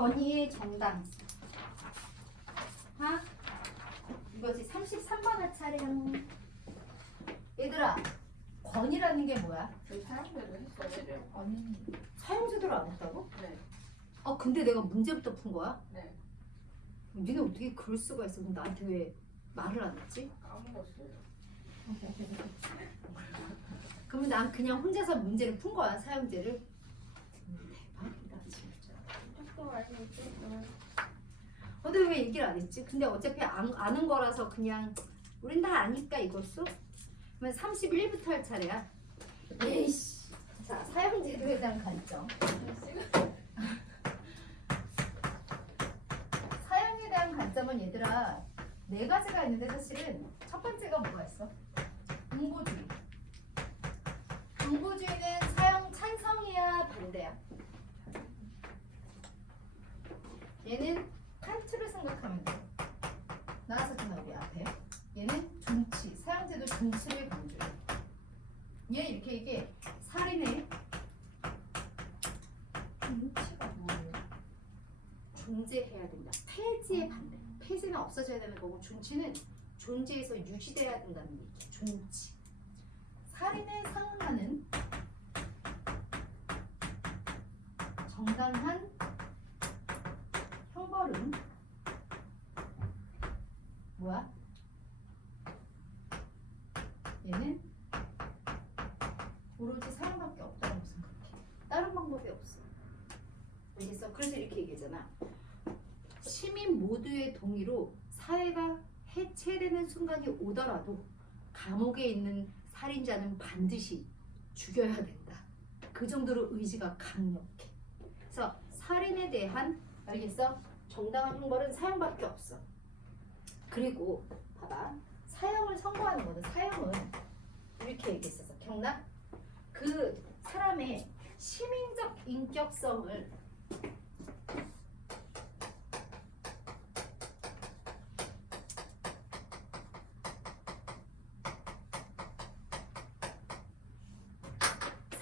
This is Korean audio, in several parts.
건의의 정당. 하? 이거지. 33번 할 차례야. 얘들아, 건의라는 게 뭐야? 저희 사용대로 했어요. 아니. 사용제대로 안 했다고? 네. 근데 내가 문제부터 푼 거야? 네. 니네 어떻게 그럴 수가 있어? 그럼 나한테 왜 말을 안 했지? 까먹었어요. 그러면 난 그냥 혼자서 문제를 푼 거야, 사용제를. 대박이다, 진짜. 조금 알고 있어요. 근데 왜 얘기를 안 했지? 근데 어차피 아는 거라서 그냥 우린 다 아니까 이거수? 그러면 31부터 할 차례야. 에이씨. 자, 사용제도에 대한 관점. 사용에 대한 관점은 얘들아 네 가지가 있는데 사실은 첫 번째가 뭐가 있어? 응보주의. 응보주의는 사용 찬성이야 반대야? 얘는 칸트를 생각하면 돼. 나왔었잖아 우리 앞에. 얘는 존치, 사용제도 존치를 강조해. 얘 이렇게 이게 살인의 눈치가 뭐예요? 존재해야 된다. 폐지의 반대. 폐지는 없어져야 되는 거고 존치는 존재에서 유지돼야 된다는 얘기. 존치. 살인에 상응하는 정당한 형벌은 뭐야? 얘는 오로지 사형밖에 없다고 생각해. 다른 방법이 없어. 알겠어? 그래서 이렇게 얘기하잖아. 시민 모두의 동의로 사회가 해체되는 순간이 오더라도 감옥에 있는 살인자는 반드시 죽여야 된다. 그 정도로 의지가 강력해. 그래서 살인에 대한 알겠어? 정당한 형벌은 사형밖에 없어. 그리고 봐봐. 사형을 선고하는 거는 사형은 이렇게 얘기했었어. 기억나? 그 사람의 시민적 인격성을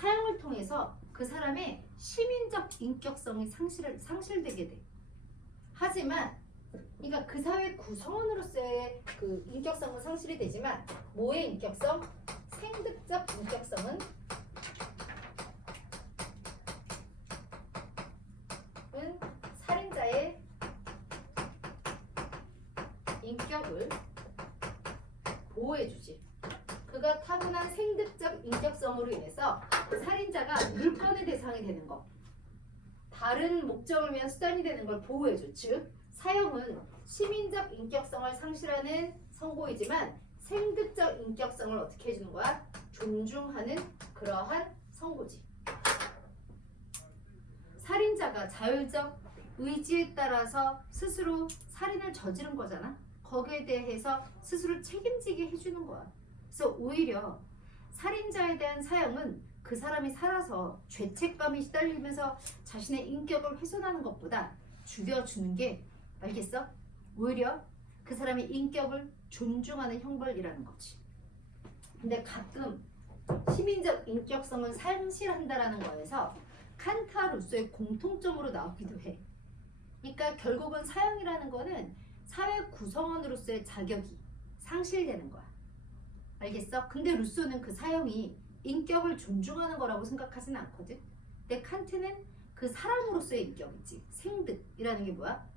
사형을 통해서 그 사람의 시민적 인격성이 상실되게 돼. 하지만 그러니까 그 사회 구성원으로서의 그 인격성은 상실이 되지만 뭐의 인격성? 생득적 인격성은 살인자의 인격을 보호해주지. 그가 타고난 생득적 인격성으로 인해서 살인자가 물권의 대상이 되는 것, 다른 목적을 위한 수단이 되는 걸 보호해줘. 즉, 사형은 시민적 인격성을 상실하는 선고이지만 생득적 인격성을 어떻게 해주는 거야? 존중하는 그러한 선고지. 살인자가 자율적 의지에 따라서 스스로 살인을 저지른 거잖아. 거기에 대해서 스스로 책임지게 해주는 거야. 그래서 오히려 살인자에 대한 사형은 그 사람이 살아서 죄책감이 시달리면서 자신의 인격을 훼손하는 것보다 죽여주는 게 알겠어? 오히려 그 사람의 인격을 존중하는 형벌이라는 거지. 근데 가끔 시민적 인격성을 상실한다라는 거에서 칸트와 루소의 공통점으로 나오기도 해. 그러니까 결국은 사형이라는 거는 사회 구성원으로서의 자격이 상실되는 거야. 알겠어? 근데 루소는 그 사형이 인격을 존중하는 거라고 생각하진 않거든. 근데 칸트는 그 사람으로서의 인격이지. 생득이라는 게 뭐야?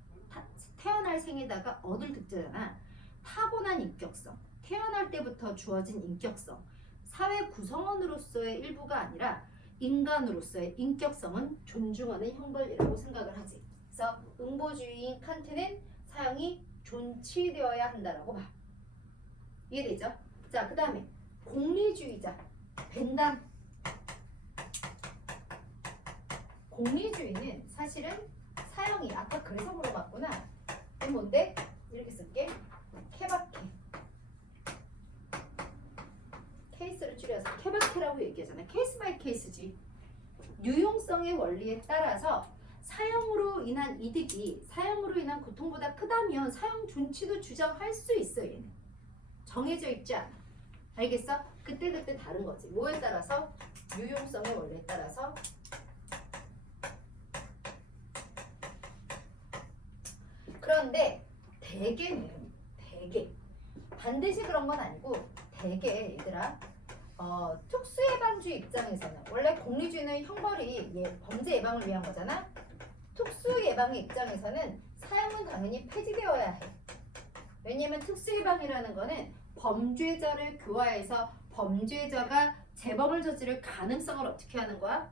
태어날 생에다가 얻을 득자잖아. 타고난 인격성, 태어날 때부터 주어진 인격성, 사회 구성원으로서의 일부가 아니라 인간으로서의 인격성은 존중하는 형벌이라고 생각을 하지. 그래서 응보주의인 칸트는 사형이 존치되어야 한다라고 봐. 이해되죠? 자, 그 다음에 공리주의자, 벤담. 공리주의는 사실은 사형이 아까 그래서 물어봤구나. 이건 뭔데? 이렇게 쓸게. 케바케. 케이스를 줄여서 케바케라고 얘기하잖아. 케이스 바이 케이스지. 유용성의 원리에 따라서 사형으로 인한 이득이 사형으로 인한 고통보다 크다면 사형 존치도 주장할 수 있어. 얘는 정해져 있지 않아. 알겠어? 그때그때 다른 거지. 뭐에 따라서? 유용성의 원리에 따라서 그런데 대개 반드시 그런 건 아니고 대개 얘들아 특수예방주의 입장에서는 원래 공리주의는 형벌이 범죄 예방을 위한 거잖아. 특수예방의 입장에서는 사형은 당연히 폐지되어야 해. 왜냐면 특수예방이라는 거는 범죄자를 교화해서 범죄자가 재범을 저지를 가능성을 어떻게 하는 거야?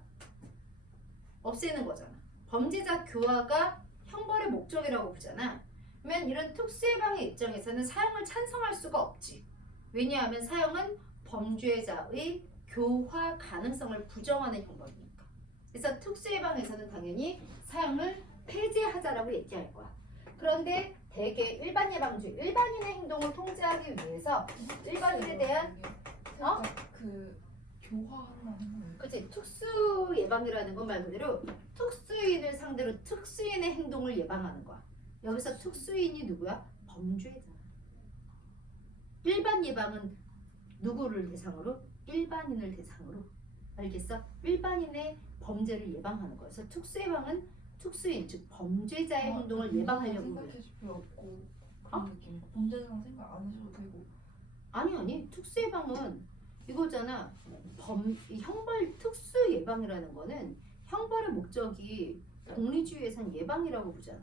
없애는 거잖아. 범죄자 교화가 형벌의 목적이라고 보잖아. 그러면 이런 특수예방의 입장에서는 사형을 찬성할 수가 없지. 왜냐하면 사형은 범죄자의 교화 가능성을 부정하는 형벌이니까. 그래서 특수예방에서는 당연히 사형을 폐지하자라고 얘기할 거야. 그런데 대개 일반 예방주의, 일반인의 행동을 통제하기 위해서 일반인에 대한 그 교화한다는 그치, 특수 예방이라는 건 말 그대로 특수인을 상대로 특수인의 행동을 예방하는 거야. 여기서 특수인이 누구야? 범죄자. 일반 예방은 누구를 대상으로? 일반인을 대상으로. 알겠어? 일반인의 범죄를 예방하는 거야. 그래서 특수 예방은 특수인, 즉 범죄자의 행동을 예방하려고 그래. 생각해줄 필요 없고 그런 느낌. 범죄자는 생각 안 해줘도 되고. 아니 특수 예방은 이거잖아. 형벌 특수 예방이라는 거는 형벌의 목적이 공리주의에선 예방이라고 보잖아.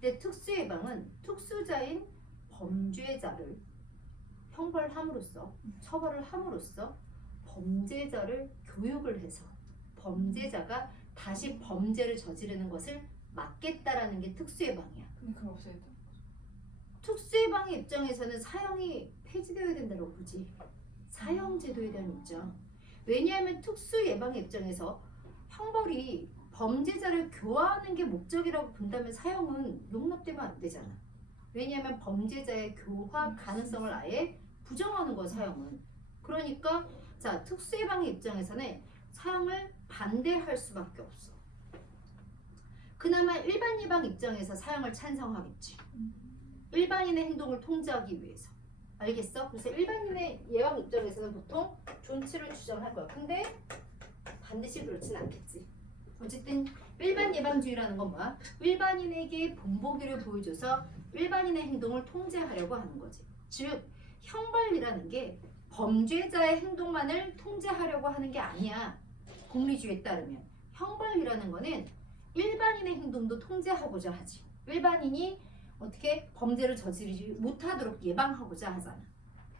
근데 특수 예방은 특수자인 범죄자를 형벌함으로써 처벌을 함으로써 범죄자를 교육을 해서 범죄자가 다시 범죄를 저지르는 것을 막겠다라는 게 특수 예방이야. 근데 그걸 없애야 돼. 특수 예방의 입장에서는 사형이 폐지되어야 된다고 보지. 사형 제도에 대한 입장. 왜냐하면 특수 예방의 입장에서 형벌이 범죄자를 교화하는 게 목적이라고 본다면 사형은 용납되면 안 되잖아. 왜냐하면 범죄자의 교화 가능성을 아예 부정하는 거야, 사형은. 그러니까 자, 특수 예방의 입장에서는 사형을 반대할 수밖에 없어. 그나마 일반 예방 입장에서 사형을 찬성하겠지. 일반인의 행동을 통제하기 위해서. 알겠어? 그래서 일반인의 예방 입장에서는 보통 존치를 주장할 거야. 근데 반드시 그렇진 않겠지. 어쨌든 일반 예방주의라는 건 뭐야? 일반인에게 본보기를 보여줘서 일반인의 행동을 통제하려고 하는 거지. 즉 형벌이라는 게 범죄자의 행동만을 통제하려고 하는 게 아니야. 공리주의에 따르면 형벌이라는 거는 일반인의 행동도 통제하고자 하지. 일반인이 어떻게 범죄를 저지르지 못하도록 예방하고자 하잖아.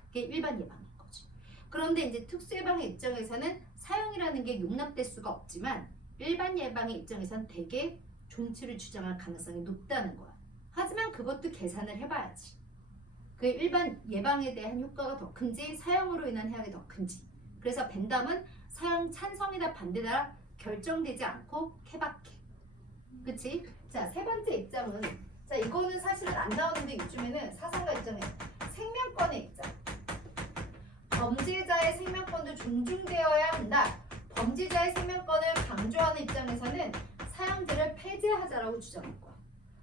그게 일반 예방인 거지. 그런데 이제 특수 예방의 입장에서는 사형이라는 게 용납될 수가 없지만 일반 예방의 입장에서는 대개 존치를 주장할 가능성이 높다는 거야. 하지만 그것도 계산을 해봐야지. 그 일반 예방에 대한 효과가 더 큰지 사형으로 인한 해악이 더 큰지. 그래서 벤담은 사형 찬성이다 반대다 결정되지 않고 케바케. 그치? 자, 세 번째 입장은 자, 이거는 사실은 안 나오는데 요즘에는 사상가 입장에 생명권의 입장. 범죄자의 생명권도 존중되어야 한다. 범죄자의 생명권을 강조하는 입장에서는 사형제를 폐지하자라고 주장할 거야.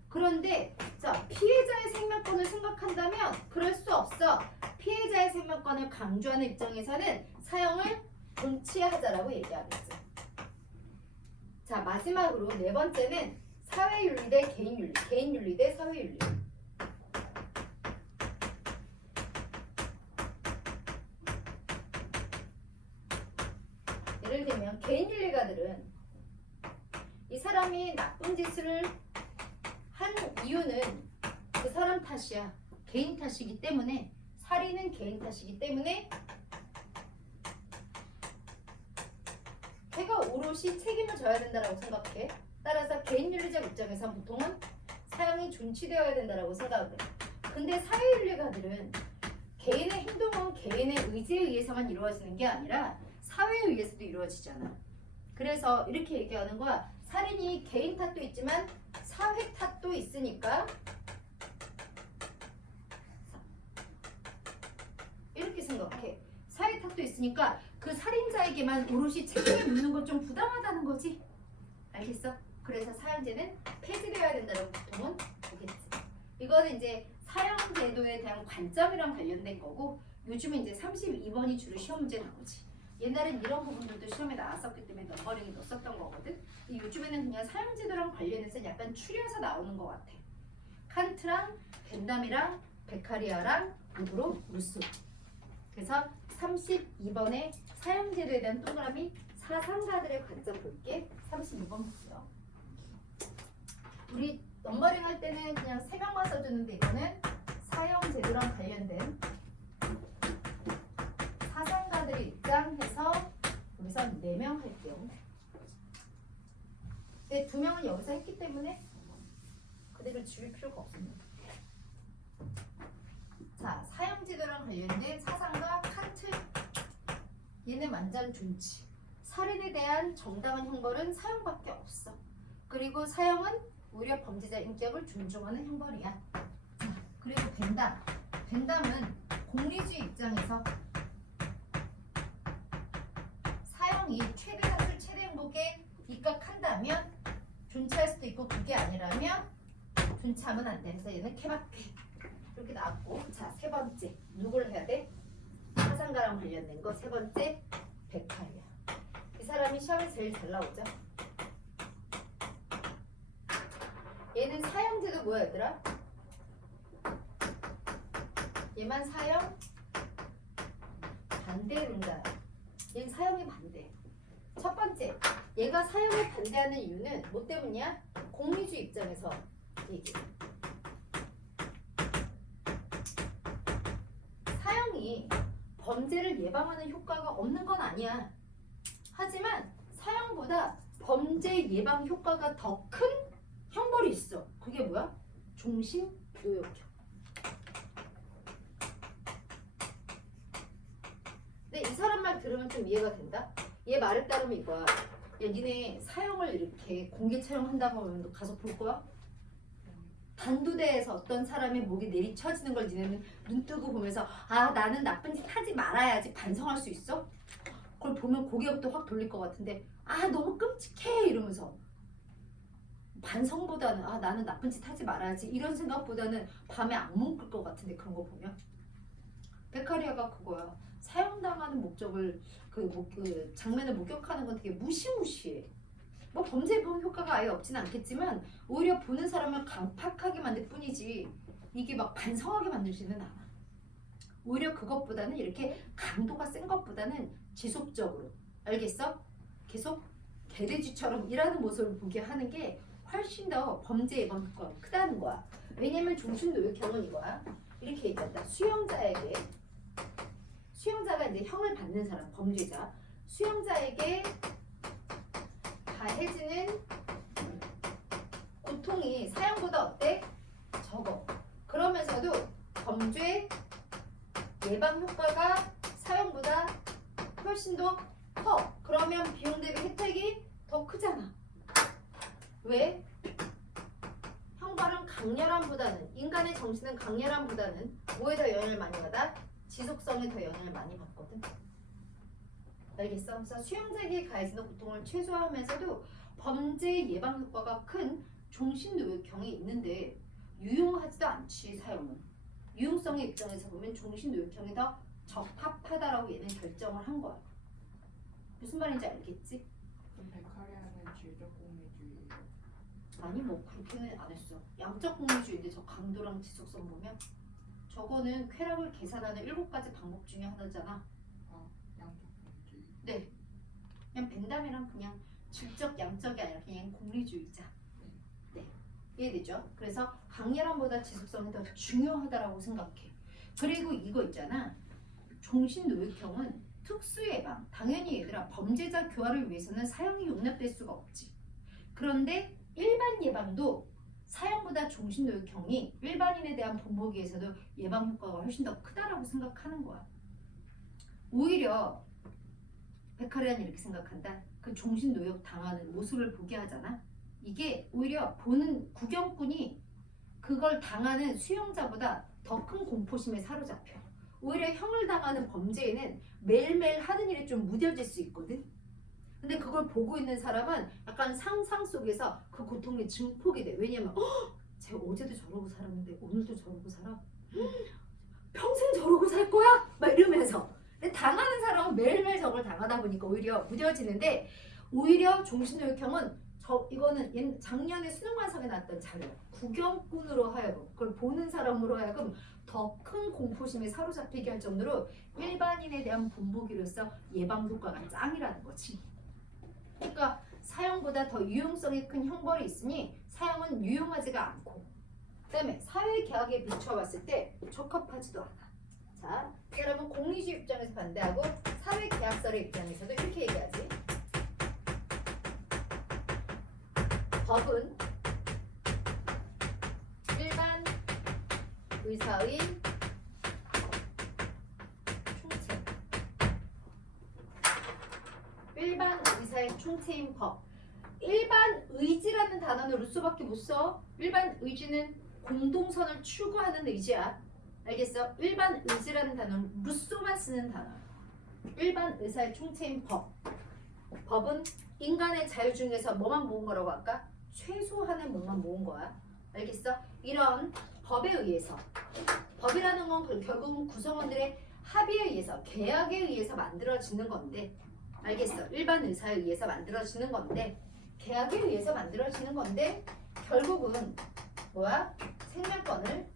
그런데 자, 피해자의 생명권을 생각한다면 그럴 수 없어. 피해자의 생명권을 강조하는 입장에서는 사형을 존치하자라고 얘기하겠지. 자, 마지막으로 네 번째는 사회윤리 대 개인윤리, 개인윤리 대 사회윤리. 예를 들면 개인윤리가들은 이 사람이 나쁜 짓을 한 이유는 그 사람 탓이야. 개인 탓이기 때문에 살인은 개인 탓이기 때문에 걔가 오롯이 책임을 져야 된다고 생각해. 따라서 개인윤리적 입장에서 보통은 사형이 존치되어야 된다고 생각을 해. 근데 사회윤리가들은 개인의 행동은 개인의 의지에 의해서만 이루어지는 게 아니라 사회에 의해서도 이루어지잖아. 그래서 이렇게 얘기하는 거야. 살인이 개인 탓도 있지만 사회 탓도 있으니까 이렇게 생각해. 사회 탓도 있으니까 그 살인자에게만 오롯이 책임을 묻는 건 좀 부당하다는 거지. 알겠어? 그래서 사형제는 폐지되어야 된다고 보통은 보겠지. 이거는 이제 사형제도에 대한 관점이랑 관련된 거고 요즘은 이제 32번이 주로 시험 문제 나오지. 옛날엔 이런 부분들도 시험에 나왔었기 때문에 넘버링이 넣었었던 거거든. 요즘에는 그냥 사형제도랑 관련해서 약간 추려서 나오는 것 같아. 칸트랑 벤담이랑 베카리아랑 누구로? 루소. 그래서 32번에 사형제도에 대한 동그라미 사상가들의 관점 볼게. 32번 볼게요. 우리 넘버링 할 때는 그냥 3명만 써주는데 이거는 사형제도랑 관련된 사상가들의 입장해서 여기서 4명 할게요. 근데 2명은 여기서 했기 때문에 그대로 지울 필요가 없습니다. 자, 사형제도랑 관련된 사상가 칸트. 얘는 완전 존치. 살인에 대한 정당한 형벌은 사형밖에 없어. 그리고 사형은 오히려 범죄자 인격을 존중하는 형벌이야. 자, 그리고 벤담. 벤담은 공리주의 입장에서 사형이 최대 사출 최대 행복에 입각한다면 존치할 수도 있고 그게 아니라면 존치하면 안 돼. 그래서 얘는 케바케 이렇게 나왔고. 자, 3번째 누굴 해야 돼? 사상가랑 관련된 거. 3번째 베카리아. 이 사람이 시험에 제일 잘 나오죠. 얘는 사형제도 뭐야 얘들아? 얘만 사형 반대 응자야. 얘는 사형에 반대. 첫 번째, 얘가 사형에 반대하는 이유는 뭐 때문이야? 공리주의 입장에서 얘기해. 사형이 범죄를 예방하는 효과가 없는 건 아니야. 하지만 사형보다 범죄 예방 효과가 더 큰 형벌이 있어. 그게 뭐야? 종신노역형. 근데 이 사람 말 들으면 좀 이해가 된다? 얘 말에 따르면 이거야. 야, 니네 사형을 이렇게 공개 촬영한다고 하면 너 가서 볼 거야? 단두대에서 어떤 사람의 목이 내리쳐지는 걸 니네는 눈 뜨고 보면서 아, 나는 나쁜 짓 하지 말아야지 반성할 수 있어? 그걸 보면 고개부터 확 돌릴 것 같은데 아, 너무 끔찍해 이러면서 반성보다는 아, 나는 나쁜 짓 하지 말아야지 이런 생각보다는 밤에 악몽 꿀 것 같은데 그런 거 보면 베카리아가 그거야. 사형당하는 목적을 그 장면을 목격하는 건 되게 무시무시해. 뭐 범죄 예방 효과가 아예 없지는 않겠지만 오히려 보는 사람을 강팍하게 만들 뿐이지 이게 막 반성하게 만들지는 않아. 오히려 그것보다는 이렇게 강도가 센 것보다는 지속적으로, 알겠어? 계속 개돼지처럼 일하는 모습을 보게 하는 게 훨씬 더 범죄 예방 효과가 크다는 거야. 왜냐면 종신노역형은 이거야. 이렇게 얘기한다. 수용자가 이제 형을 받는 사람, 범죄자. 수용자에게 가해지는 고통이 사형보다 어때? 적어. 그러면서도 범죄 예방 효과가 사형보다 훨씬 더 커. 그러면 비용 대비 혜택이 더 크잖아. 왜? 형벌은 강렬함보다는, 인간의 정신은 강렬함보다는 뭐에 더 영향을 많이 받아? 지속성에 더 영향을 많이 받거든. 알겠어? 그래서 수용자에게 가해지는 고통을 최소화하면서도 범죄 예방 효과가 큰 종신노역형이 있는데 유용하지도 않지. 사형은 유용성의 입장에서 보면 종신노역형이 더 적합하다라고 얘는 결정을 한 거야. 무슨 말인지 알겠지? 베카리아는 질적 공리주의. 아니 뭐 그렇게는 안 했어. 양적 공리주의인데 저 강도랑 지속성 보면 저거는 쾌락을 계산하는 7가지 방법 중에 하나잖아. 양적 공리주의. 네. 그냥 벤담이랑 그냥 질적 양적이 아니라 그냥 공리주의자. 네. 이해되죠? 그래서 강렬함보다 지속성이 더 중요하다라고 생각해. 그리고 이거 있잖아. 종신노역형은 특수예방. 당연히 얘들아 범죄자 교화를 위해서는 사형이 용납될 수가 없지. 그런데 일반 예방도 사형보다 종신노역형이 일반인에 대한 본보기에서도 예방 효과가 훨씬 더 크다라고 생각하는 거야. 오히려 베카리아는 이렇게 생각한다. 그 종신노역 당하는 모습을 보게 하잖아. 이게 오히려 보는 구경꾼이 그걸 당하는 수용자보다 더 큰 공포심에 사로잡혀. 오히려 형을 당하는 범죄에는 매일매일 하는 일이 좀 무뎌질 수 있거든. 근데 그걸 보고 있는 사람은 약간 상상 속에서 그 고통이 증폭이 돼. 왜냐면 쟤 어제도 저러고 살았는데 오늘도 저러고 살아? 평생 저러고 살 거야? 막 이러면서. 근데 당하는 사람은 매일매일 저걸 당하다 보니까 오히려 무뎌지는데 오히려 종신노역형은 이거는 작년에 수능 완성에 나왔던 자료. 구경꾼으로 하여금 그걸 보는 사람으로 하여금 더 큰 공포심에 사로잡히게 할 정도로 일반인에 대한 본보기로서 예방 효과가 짱이라는 거지. 그러니까 사형보다 더 유용성이 큰 형벌이 있으니 사형은 유용하지가 않고, 그다음에 사회계약에 비춰봤을 때 적합하지도 않아. 자, 여러분 공리주의 입장에서 반대하고 사회계약설의 입장에서도 이렇게 얘기하지. 법은 일반 의사의 총체, 일반 의사의 총체인 법. 일반 의지라는 단어는 루소밖에 못 써. 일반 의지는 공동선을 추구하는 의지야. 알겠어? 일반 의지라는 단어는 루소만 쓰는 단어. 일반 의사의 총체인 법. 법은 인간의 자유 중에서 뭐만 모은 거라고 할까? 최소한의 뭐만 모은 거야. 알겠어? 이런 법에 의해서, 법이라는 건 결국은 구성원들의 합의에 의해서, 계약에 의해서 만들어지는 건데, 알겠어? 일반 의사에 의해서 만들어지는 건데, 계약에 의해서 만들어지는 건데, 결국은 뭐야? 생명권을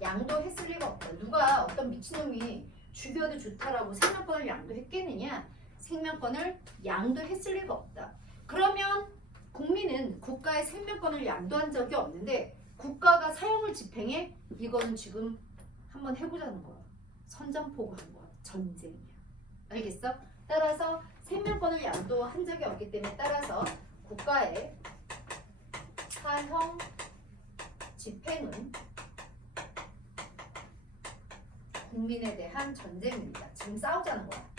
양도했을 리가 없다. 누가 어떤 미친놈이 죽여도 좋다라고 생명권을 양도했겠느냐? 생명권을 양도했을 리가 없다. 그러면 국민은 국가의 생명권을 양도한 적이 없는데 국가가 사형을 집행해? 이거는 지금 한번 해보자는 거야. 선전포고한 거야. 전쟁이야. 알겠어? 따라서 생명권을 양도한 적이 없기 때문에 따라서 국가의 사형 집행은 국민에 대한 전쟁입니다. 지금 싸우자는 거야.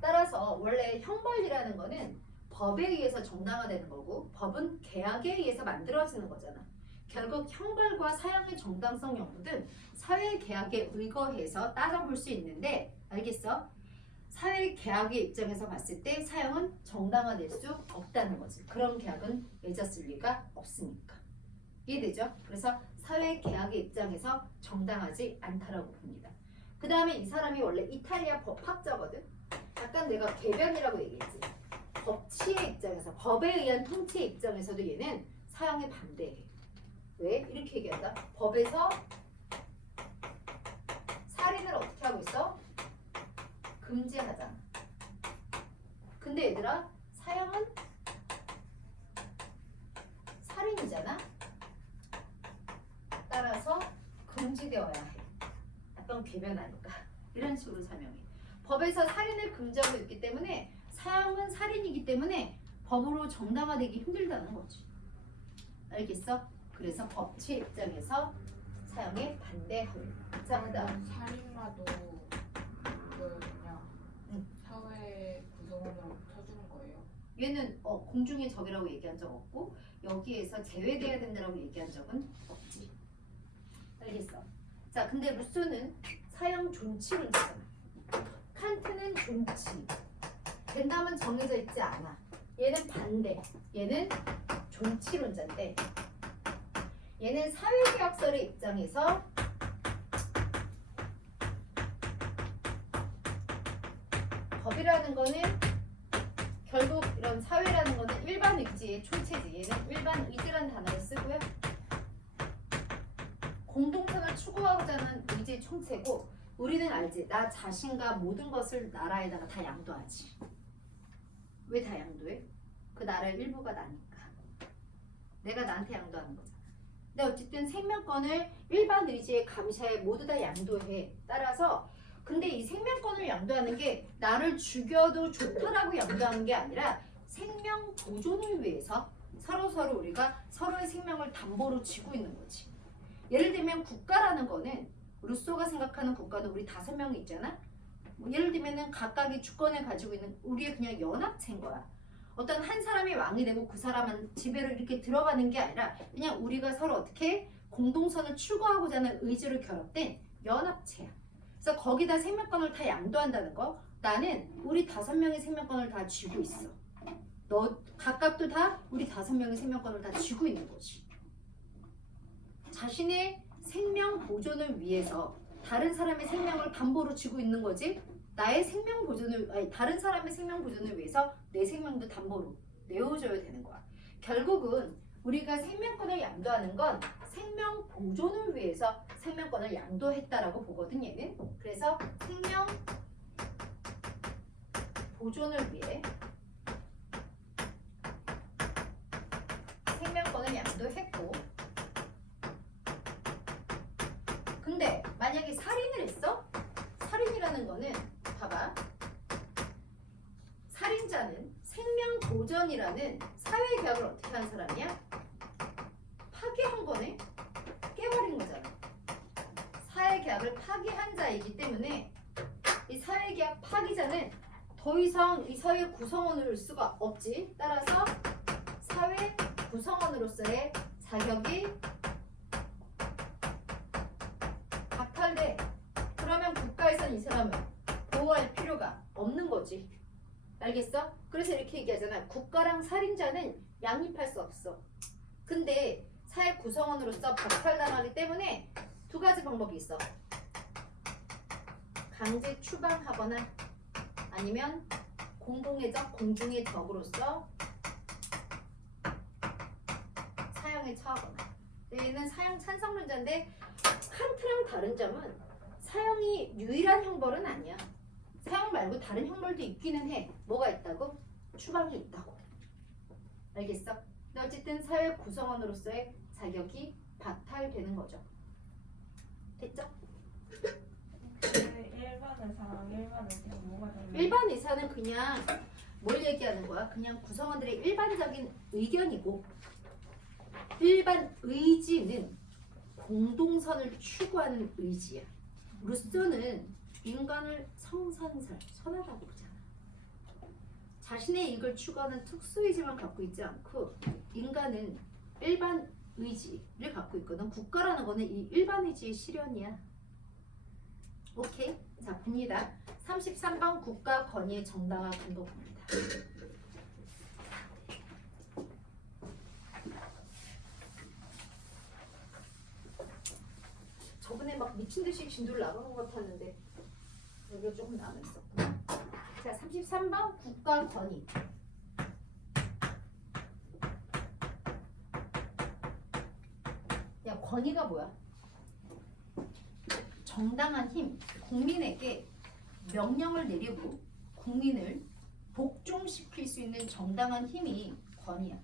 따라서 원래 형벌이라는 거는 법에 의해서 정당화되는 거고 법은 계약에 의해서 만들어지는 거잖아. 결국 형벌과 사형의 정당성 여부는 사회계약에 의거해서 따져볼 수 있는데, 알겠어? 사회계약의 입장에서 봤을 때 사형은 정당화될 수 없다는 거지. 그런 계약은 맺었을 리가 없으니까. 이해되죠? 그래서 사회계약의 입장에서 정당하지 않다라고 봅니다. 그 다음에 이 사람이 원래 이탈리아 법학자거든. 약간 내가 개변이라고 얘기했지. 법치의 입장에서, 법에 의한 통치의 입장에서도 얘는 사형에 반대해. 왜? 이렇게 얘기한다. 법에서 살인을 어떻게 하고 있어? 금지하잖아. 근데 얘들아, 사형은 살인이잖아. 따라서 금지되어야 해. 약간 궤변하니까. 이런 식으로 설명해. 법에서 살인을 금지하고 있기 때문에 사형은 살인이기 때문에 법으로 정당화되기 힘들다는 거지. 알겠어? 그래서 법치 입장에서 사형에 반대합니다. 자, 그다음 살인마도 그 그냥 사회 구성원으로 쳐주는 거예요. 얘는 공중의 적이라고 얘기한 적 없고 여기에서 제외돼야 된다라고 얘기한 적은 없지. 알겠어? 자, 근데 루소는 사형 존치론자잖아. 칸트는 존치. 된다면 정해져 있지 않아. 얘는 반대. 얘는 존치론자인데 얘는 사회계약설의 입장에서 법이라는 거는 결국 이런 사회라는 거는 일반 의지의 총체지. 얘는 일반 의지라는 단어를 쓰고요. 공동선을 추구하고자 하는 의지의 총체고 우리는 알지. 나 자신과 모든 것을 나라에다가 다 양도하지. 왜 다 양도해? 그 나라의 일부가 나니까. 내가 나한테 양도하는 거잖아. 근데 어쨌든 생명권을 일반 의지에 감시하에 모두 다 양도해. 따라서 근데 이 생명권을 양도하는 게 나를 죽여도 좋다라고 양도하는 게 아니라 생명 보존을 위해서 서로 우리가 서로의 생명을 담보로 쥐고 있는 거지. 예를 들면 국가라는 거는 루소가 생각하는 국가는 우리 5명이 있잖아. 뭐 예를 들면은 각각의 주권을 가지고 있는 우리의 그냥 연합체인 거야. 어떤 한 사람이 왕이 되고 그 사람은 지배로 이렇게 들어가는 게 아니라 그냥 우리가 서로 어떻게 공동선을 추구하고자 하는 의지로 결합된 연합체야. 그래서 거기다 생명권을 다 양도한다는 거. 나는 우리 5명의 생명권을 다 쥐고 있어. 너 각각도 다 우리 5명의 생명권을 다 쥐고 있는 거지. 자신의 생명 보존을 위해서 다른 사람의 생명을 담보로 쥐고 있는 거지. 나의 생명 보존을 아니 다른 사람의 생명 보존을 위해서 내 생명도 담보로 내어줘야 되는 거야. 결국은 우리가 생명권을 양도하는 건 생명 보존을 위해서 생명권을 양도했다라고 보거든 얘는. 그래서 생명 보존을 위해 생명권을 양도했고, 근데 만약에 살인을 했어? 살인이라는 거는 봐봐, 살인자는 생명 보존이라는 사회 계약을 어떻게 한 사람이야? 파기한 거네. 깨버린 거잖아. 사회 계약을 파기한 자이기 때문에 이 사회 계약 파기자는 더 이상 이 사회 구성원으로 올 수가 없지. 따라서 사회 구성원으로서의 자격이 박탈돼. 그러면 국가에선 이 사람을 보호할 필요가 없는 거지. 알겠어? 그래서 이렇게 얘기하잖아. 국가랑 살인자는 양립할 수 없어. 근데 사회 구성원으로서 박탈당하기 때문에 두 가지 방법이 있어. 강제 추방하거나 아니면 공공의 적, 공중의 적으로서 사형에 처하거나. 얘는 사형 찬성론자인데 칸트랑 다른 점은 사형이 유일한 형벌은 아니야. 사형 말고 다른 형벌도 있기는 해. 뭐가 있다고? 추방이 있다고. 알겠어? 근데 어쨌든 사회 구성원으로서의 자격이 박탈되는 거죠. 됐죠? 일반 의사랑 일반 의사랑 뭐가 다른가요? 일반 의사는 그냥 뭘 얘기하는 거야? 그냥 구성원들의 일반적인 의견이고, 일반 의지는 공동선을 추구하는 의지야. 루소는 인간을 성선설, 선하다고 보잖아. 자신의 이익을 추구하는 특수의지만 갖고 있지 않고 인간은 일반 의지를 갖고 있거든. 국가라는 거는 이 일반 의지의 실현이야. 오케이? 자, 봅니다. 33번 국가 권위의 정당화 근거 봅니다. 저번에 막 미친듯이 진도를 나가는 것 같았는데 여기가 조금 남아있었구나. 자, 33번 국가 권위. 야, 권위가 뭐야? 정당한 힘, 국민에게 명령을 내리고 국민을 복종시킬 수 있는 정당한 힘이 권위야.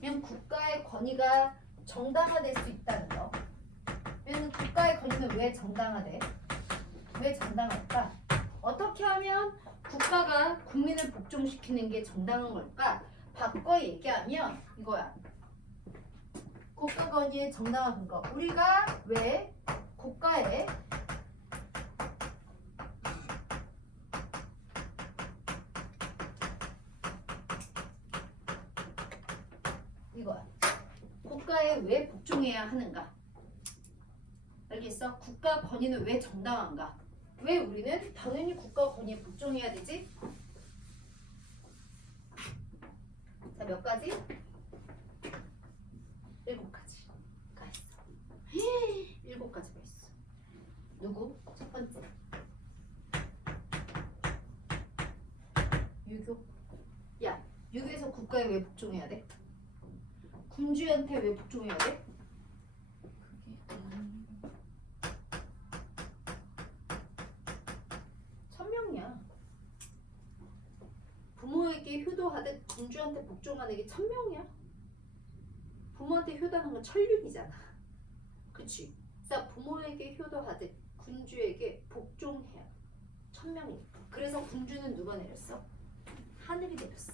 그냥 국가의 권위가 정당화될 수 있다는 거. 왜냐면 국가의 권위는 왜 정당화돼? 왜 정당할까? 어떻게 하면 국가가 국민을 복종시키는 게 정당한 걸까? 바꿔 얘기하면 이거야. 국가 권위의 정당한 근거. 우리가 왜 국가에 이거야. 국가에 왜 복종해야 하는가? 알겠어? 국가 권위는 왜 정당한가? 왜 우리는 당연히 국가 권위에 복종해야 되지? 자, 몇 가지? 7가지가 있어. 7가지가 있어. 누구? 첫 번째. 유교. 야, 유교에서 국가에 왜 복종해야 돼? 군주한테 왜 복종해야 돼? 천명이야. 부모에게 효도하듯 군주한테 복종하는 게 천명이야. 부모한테 효도하는 건 천륜이잖아. 그치? 그래서 부모에게 효도하듯 군주에게 복종해야 천명이. 그래서 군주는 누가 내렸어? 하늘이 내렸어.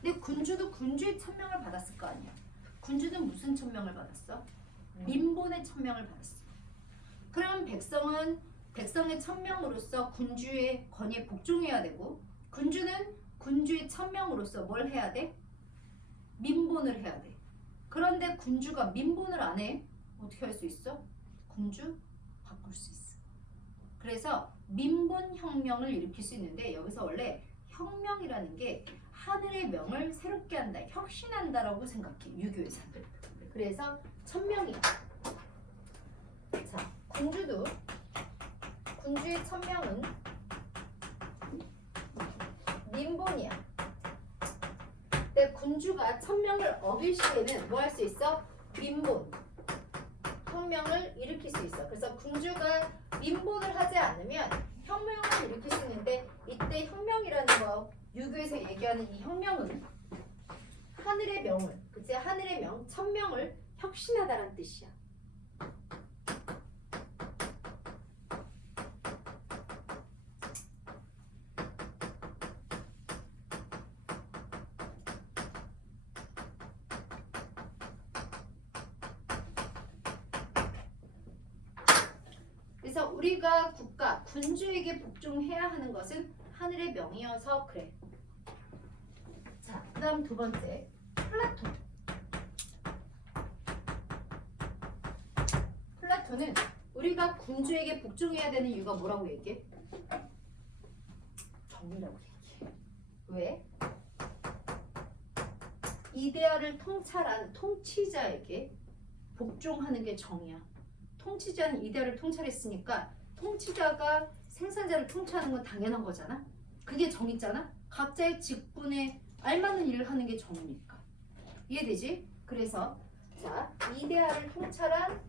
근데 군주도 군주의 천명을 받았을 거 아니야. 군주는 무슨 천명을 받았어? 민본의 천명을 받았어. 그럼 백성은 백성의 천명으로서 군주의 권위에 복종해야 되고, 군주는 군주의 천명으로서 뭘 해야 돼? 민본을 해야 돼. 그런데 군주가 민본을 안 해. 어떻게 할 수 있어? 군주 바꿀 수 있어. 그래서 민본 혁명을 일으킬 수 있는데, 여기서 원래 혁명이라는 게 하늘의 명을 새롭게 한다, 혁신한다라고 생각해, 유교에서는. 그래서 천명이야. 자, 군주도 군주의 천명은 민본이야. 근데 군주가 천명을 어길 시에는 뭐 할 수 있어? 민본. 혁명을 일으킬 수 있어. 그래서 군주가 민본을 하지 않으면 혁명을 일으킬 수 있는데 이때 혁명이라는 거 유교에서 얘기하는 이 혁명은 하늘의 명을, 그치? 하늘의 명, 천명을 혁신하다라는 뜻이야. 그래서 우리가 국가, 군주에게 복종해야 하는 것은 하늘의 명이어서 그래. 자, 그 다음 두 번째, 플라톤. 플라톤은 우리가 군주에게 복종해야 되는 이유가 뭐라고 얘기해? 정의라고 얘기해. 왜? 이데아를 통찰한 통치자에게 복종하는 게 정의야. 통치자는 이데아를 통찰했으니까 통치자가 생산자를 통치하는 건 당연한 거잖아. 그게 정의잖아. 각자의 직분에 알맞는 일을 하는 게 정의니까. 이해되지? 그래서 자, 이데아를 통찰한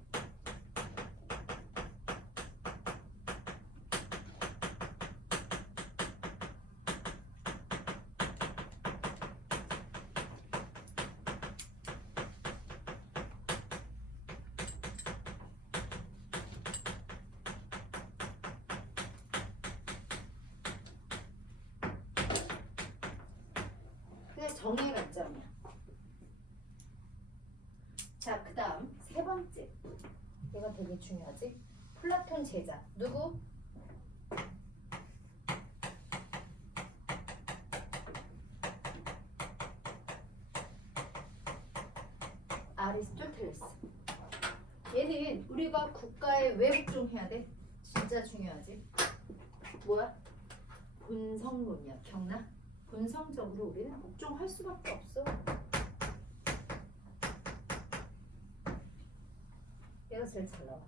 그냥 정의의 관점이야. 자, 그 다음 세 번째. 이거 되게 중요하지? 플라톤 제자. 누구? 아리스토텔레스. 얘는 우리가 국가에 왜 복종해야 돼? 진짜 중요하지? 뭐야? 본성론이야. 기억나? 본성적으로 우리는 복종할 수밖에 없어. 얘가 제일 잘 나와.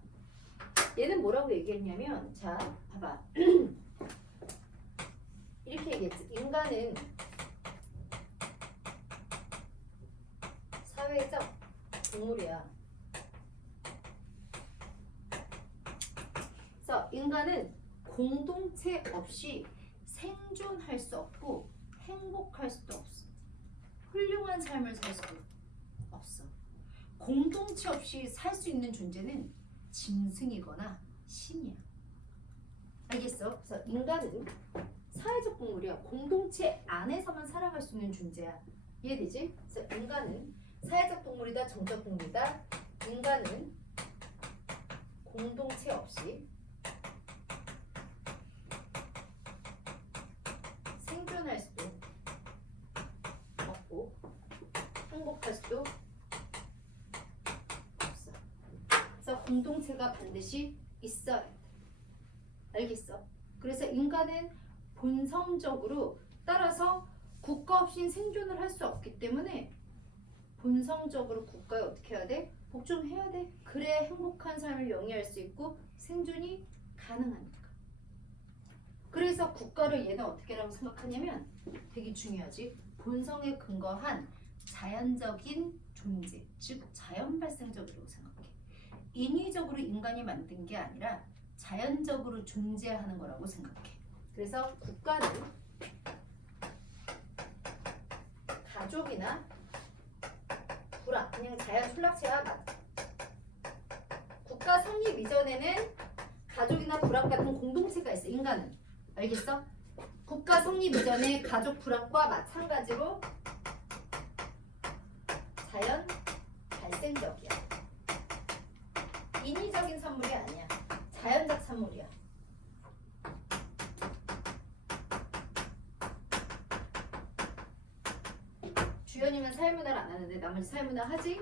얘는 뭐라고 얘기했냐면, 자, 봐봐. 이렇게 얘기했지. 인간은 사회적 동물이야. 그래서 인간은 공동체 없이 생존할 수 없고 행복할 수도 없어. 훌륭한 삶을 살 수도 없어. 공동체 없이 살 수 있는 존재는 짐승이거나 신이야. 알겠어? 그래서 인간은 사회적 동물이야. 공동체 안에서만 살아갈 수 있는 존재야. 이해되지? 그래서 인간은 사회적 동물이다, 정적 동물이다. 인간은 공동체 없이 생존할 수도 없고 행복할 수도 없어. 그래서 공동체가 반드시 있어야 돼. 알겠어? 그래서 인간은 본성적으로 따라서 국가 없이 생존을 할 수 없기 때문에 본성적으로 국가에 어떻게 해야 돼? 복종해야 돼. 그래야 행복한 삶을 영위할 수 있고 생존이 가능하니까. 그래서 국가를 얘는 어떻게라고 생각하냐면 되게 중요하지. 본성에 근거한 자연적인 존재, 즉 자연 발생적이라고 생각해. 인위적으로 인간이 만든 게 아니라 자연적으로 존재하는 거라고 생각해. 그래서 국가는 가족이나 불화, 그냥 자연 순락체와 맞아. 국가 성립 이전에는 가족이나 불합 같은 공동체가 있어. 인간은. 알겠어? 국가 성립 이전에 가족 불합과 마찬가지로 자연 발생적이야. 인위적인 산물이 아니야. 자연적 산물이야. 주연이면 사회문화를 안 하는데 나머지 사회문화 하지?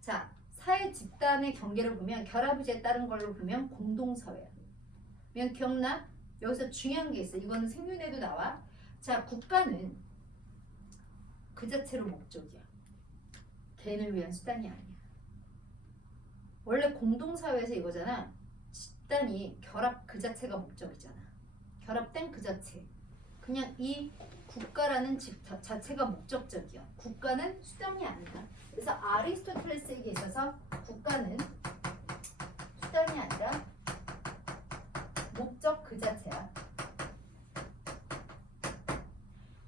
자, 사회 집단의 경계를 보면 결합의제에 따른 걸로 보면 공동사회야. 그냥 기억나? 여기서 중요한 게 있어. 이거는 생윤에도 나와. 자, 국가는 그 자체로 목적이야. 개인을 위한 수단이 아니야. 원래 공동사회에서 이거잖아. 집단이 결합 그 자체가 목적이잖아. 결합된 그 자체. 그냥 이 국가라는 자체가 목적적이야. 국가는 수단이 아니다. 그래서 아리스토텔레스에게 있어서 국가는 수단이 아니라 목적 그 자체야.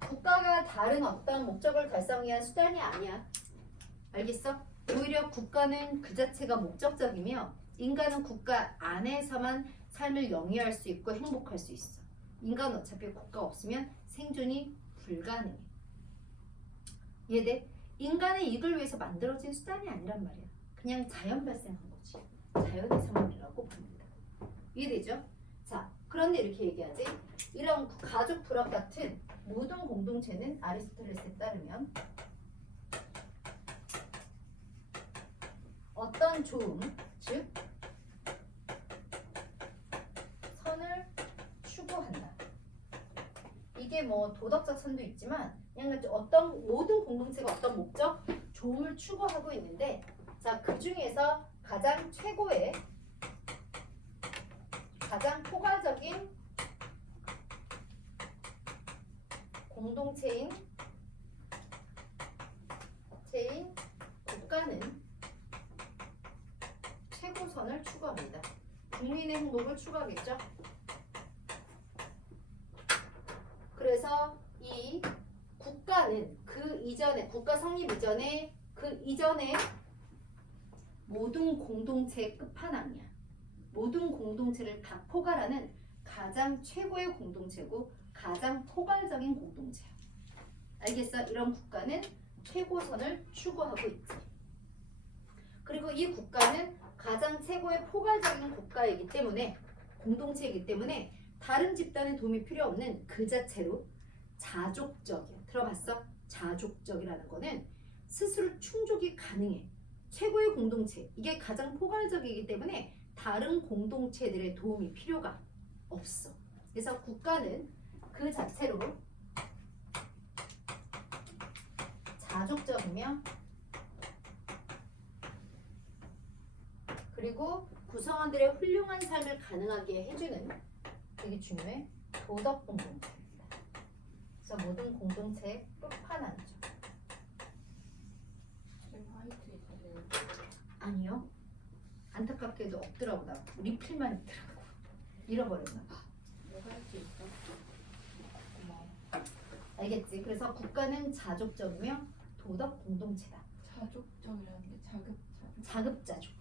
국가가 다른 어떤 목적을 달성하기 위한 수단이 아니야. 알겠어? 오히려 국가는 그 자체가 목적적이며 인간은 국가 안에서만 삶을 영위할 수 있고 행복할 수 있어. 인간은 어차피 국가 없으면 생존이 불가능해. 이해돼? 인간의 이익을 위해서 만들어진 수단이 아니란 말이야. 그냥 자연 발생한 거지. 자연의 산물이라고 봅니다. 이해되죠? 자, 그런데 이렇게 얘기하지. 이런 가족 불합 같은 모든 공동체는 아리스토텔레스에 따르면 어떤 조음, 즉 선을 추구한다. 이게 뭐 도덕적 선도 있지만 그냥 어떤 모든 공동체가 어떤 목적, 조음을 추구하고 있는데, 자, 그 중에서 가장 최고의 가장 포괄적인 공동체인 국가는 최고선을 추구합니다. 국민의 행복을 추구하겠죠. 그래서 이 국가는 그 이전에 국가 성립 이전에 그 이전에 모든 공동체의 끝판왕이야. 모든 공동체를 다 포괄하는 가장 최고의 공동체고 가장 포괄적인 공동체야. 알겠어? 이런 국가는 최고선을 추구하고 있지. 그리고 이 국가는 가장 최고의 포괄적인 국가이기 때문에, 공동체이기 때문에 다른 집단의 도움이 필요 없는 그 자체로 자족적이야. 들어봤어? 자족적이라는 거는 스스로 충족이 가능해. 최고의 공동체, 이게 가장 포괄적이기 때문에 다른 공동체들의 도움이 필요가 없어. 그래서 국가는 그 자체로 자족적이며 그리고 구성원들의 훌륭한 삶을 가능하게 해주는, 되게 중요해, 도덕 공동체입니다. 그래서 모든 공동체의 끝판왕이죠. 화이트 있어요. 아니요. 안타깝게도 없더라고. 나 리필만 있더라고. 잃어버렸나 봐. 화이트 있어? 고마워. 알겠지? 그래서 국가는 자족적이며 도덕 공동체다. 자족적이라는 게 자급자족.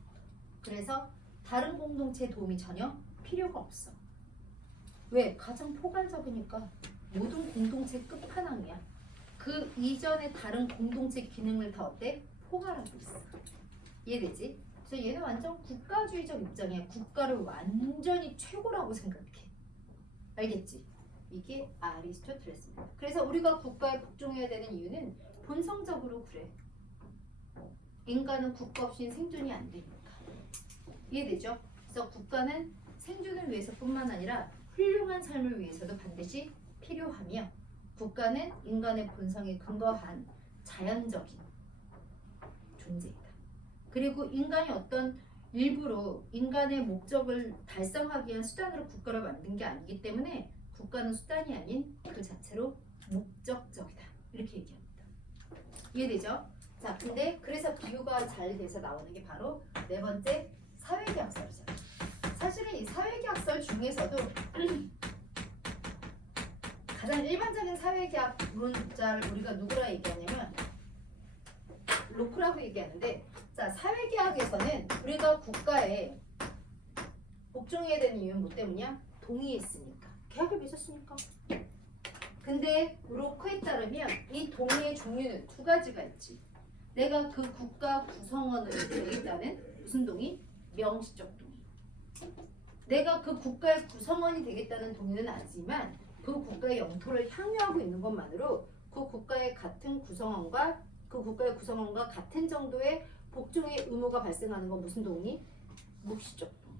그래서 다른 공동체의 도움이 전혀 필요가 없어. 왜? 가장 포괄적이니까 모든 공동체 끝판왕이야. 그 이전의 다른 공동체 기능을 다 어때? 포괄하고 있어. 이해되지? 그래서 얘는 완전 국가주의적 입장이야. 국가를 완전히 최고라고 생각해. 알겠지? 이게 아리스토텔레스입니다. 그래서 우리가 국가에 복종해야 되는 이유는 본성적으로 그래. 인간은 국가 없이는 생존이 안 되니까. 이해되죠? 그래서 국가는 생존을 위해서뿐만 아니라 훌륭한 삶을 위해서도 반드시 필요하며, 국가는 인간의 본성에 근거한 자연적인 존재이다. 그리고 인간이 어떤 일부러 인간의 목적을 달성하기 위한 수단으로 국가를 만든 게 아니기 때문에 국가는 수단이 아닌 그 자체로 목적적이다. 이렇게 얘기합니다. 이해되죠? 자, 근데 그래서 비유가 잘 돼서 나오는 게 바로 네 번째 사회계약설이잖아. 사실은 이 사회계약설 중에서도 가장 일반적인 사회계약론자를 우리가 누구라 얘기하냐면 로크라고 얘기하는데, 자, 사회계약에서는 우리가 국가에 복종해야 되는 이유는 뭐 때문이야? 동의했으니까. 계약을 맺었으니까. 근데 로크에 따르면 이 동의의 종류는 두 가지가 있지. 내가 그 국가 구성원으로 되겠다는 무슨 동의? 명시적 동의. 내가 그 국가의 구성원이 되겠다는 동의는 아니지만 그 국가의 영토를 향유하고 있는 것만으로 그 국가의 구성원과 같은 정도의 복종의 의무가 발생하는 건 무슨 동의? 묵시적 동의.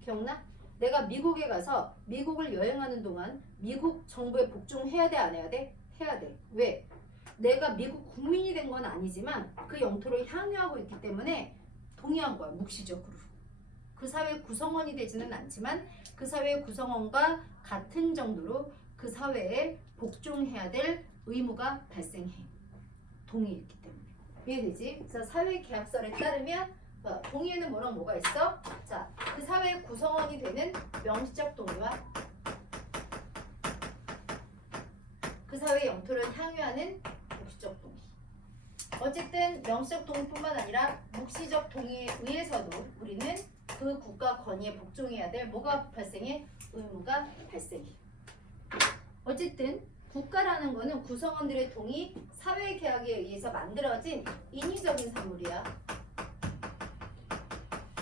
기억나? 내가 미국에 가서 미국을 여행하는 동안 미국 정부에 복종해야 돼, 안 해야 돼? 해야 돼. 왜? 내가 미국 국민이 된 건 아니지만 그 영토를 향유하고 있기 때문에 동의한 거야, 묵시적으로. 그 사회 구성원이 되지는 않지만 그 사회 구성원과 같은 정도로 그 사회에 복종해야 될 의무가 발생해. 동의했기 때문에. 이해되지? 그래서 사회계약설에 따르면 동의에는 뭐가 있어? 자, 그 사회 구성원이 되는 명시적 동의와 그 사회의 영토를 향유하는 묵시적 동의. 어쨌든 명시적 동의뿐만 아니라 묵시적 동의에 의해서도 우리는 그 국가 권위에 복종해야 될 뭐가 발생해? 의무가 발생해. 어쨌든 국가라는 거는 구성원들의 동의, 사회계약에 의해서 만들어진 인위적인 산물이야.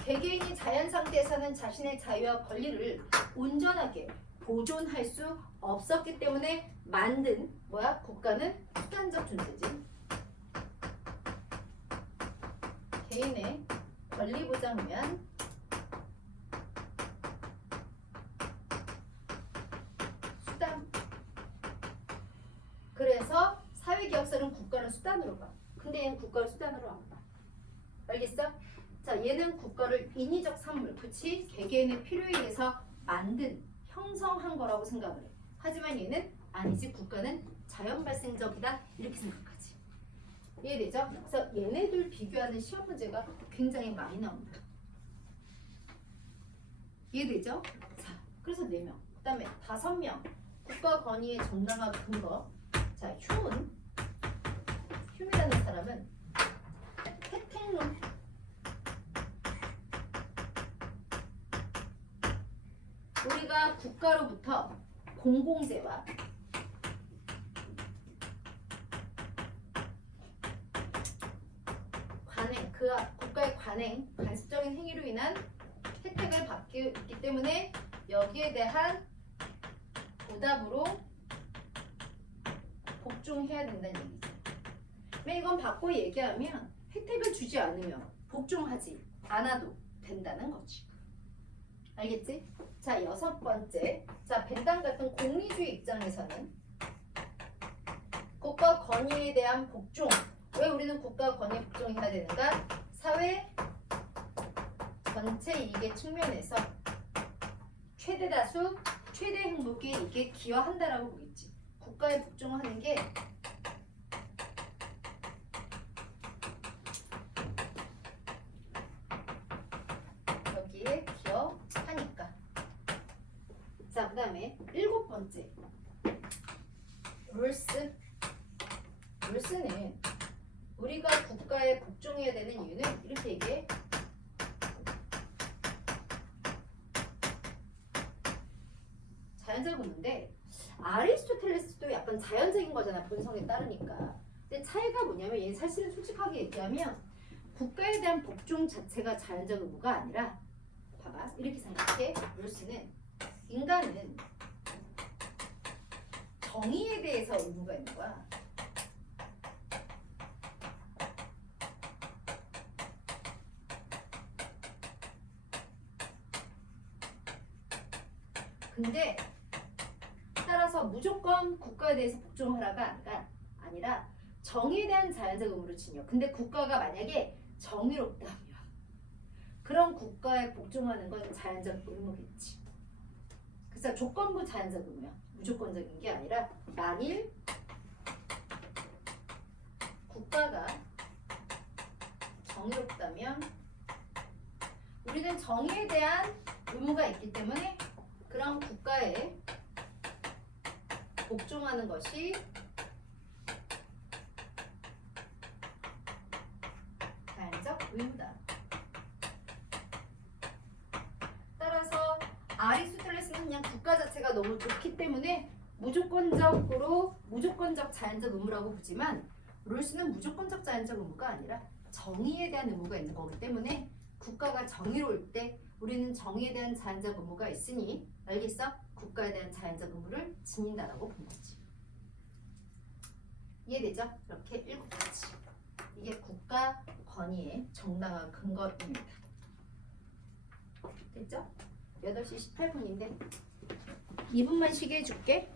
개개인이 자연 상태에서는 자신의 자유와 권리를 온전하게 보존할 수 없었기 때문에 만든 국가는 수단적 존재지. 개인의 권리 보장 위한 수단. 그래서 사회계약설은 국가를 수단으로 봐. 근데 얘는 국가를 수단으로 안 봐. 알겠어? 자, 얘는 국가를 인위적 산물, 그치? 개개인의 필요에 의해서 만든, 형성한 거라고 생각을 해. 하지만 얘는 아니지. 국가는 자연 발생적이다. 이렇게 생각하지. 이해되죠? 그래서 얘네들 비교하는 시험 문제가 굉장히 많이 나옵니다. 이해되죠? 자, 그래서 4명. 그 다음에 5명. 국가 권위의 정당한 근거. 자, 흉이라는 사람은 혜택론. 우리가 국가로부터 공공재와 관행, 그 국가의 관행, 간섭적인 행위로 인한 혜택을 받기 있기 때문에 여기에 대한 보답으로 복종해야 된다는 얘기죠. 근데 이건 바꿔 얘기하면 혜택을 주지 않으면 복종하지 않아도 된다는 거지. 알겠지? 자, 6번째. 자, 벤당 같은 공리주의 입장에서는 국가 권위에 대한 복종. 왜 우리는 국가 권위에 복종해야 되는가? 사회 전체 이익의 측면에서 최대 다수, 최대 행복에 이게 기여한다라고 보겠지. 국가에 복종하는 게 여기에 기여하니까. 자, 그 다음에 7번째. 룰스. 룰스는 우리가 국가에 복종해야 되는 이유는 이렇게 얘기해. 자연적 의무인데 아리스토텔레스도 약간 자연적인 거잖아. 본성에 따르니까. 근데 차이가 뭐냐면 얘는 사실은 솔직하게 얘기하면 국가에 대한 복종 자체가 자연적 의무가 아니라 봐봐. 이렇게 생각해. 룰스는 인간은 정의에 대해서 의무가 있는 거야. 근데 따라서 무조건 국가에 대해서 복종하라가 아니라 정의에 대한 자연적 의무를 지녀. 근데 국가가 만약에 정의롭다면 그런 국가에 복종하는 건 자연적 의무겠지. 그래서 조건부 자연적 의무야. 무조건적인 게 아니라 만일 국가가 정의롭다면 우리는 정의에 대한 의무가 있기 때문에 그런 국가에 복종하는 것이 자연적 의무다. 따라서 아리스토텔레스는 그냥 국가 자체가 너무 좋기 때문에 무조건적 자연적 의무라고 보지만 롤스는 무조건적 자연적 의무가 아니라 정의에 대한 의무가 있는 거기 때문에 국가가 정의로울 때 우리는 정의에 대한 자연적 의무가 있으니 알겠어? 국가에 대한 자연적 의무를 지닌다라고 본 거지. 이해되죠? 이렇게 7가지. 이게 국가 권위의 정당한 근거입니다. 됐죠? 8시 18분인데 2분만 쉬게 해줄게.